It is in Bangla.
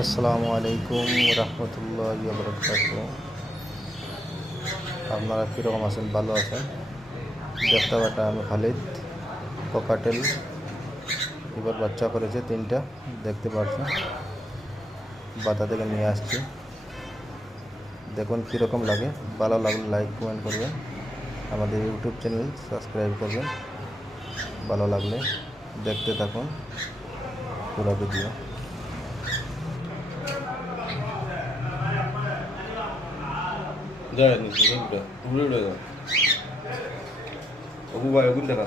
আসসালামু আলাইকুম রহমতুল্লাহি ওয়া বারাকাতুহু। আপনারা কীরকম আছেন? ভালো আছেন? দেখতে পাটা আমি খালিদ ককাটেল এবার বাচ্চা করেছে 3টা, দেখতে পাচ্ছেন। বাতা থেকে নিয়ে আসছি, দেখুন কীরকম লাগে। ভালো লাগলে লাইক কমেন্ট করবেন, আমাদের ইউটিউব চ্যানেল সাবস্ক্রাইব করবেন। ভালো লাগলে দেখতে থাকুন পুরো ভিডিও। যায় নিচে উড়ে উড়ে যায়। ওগু ভাই ওগুন দেখা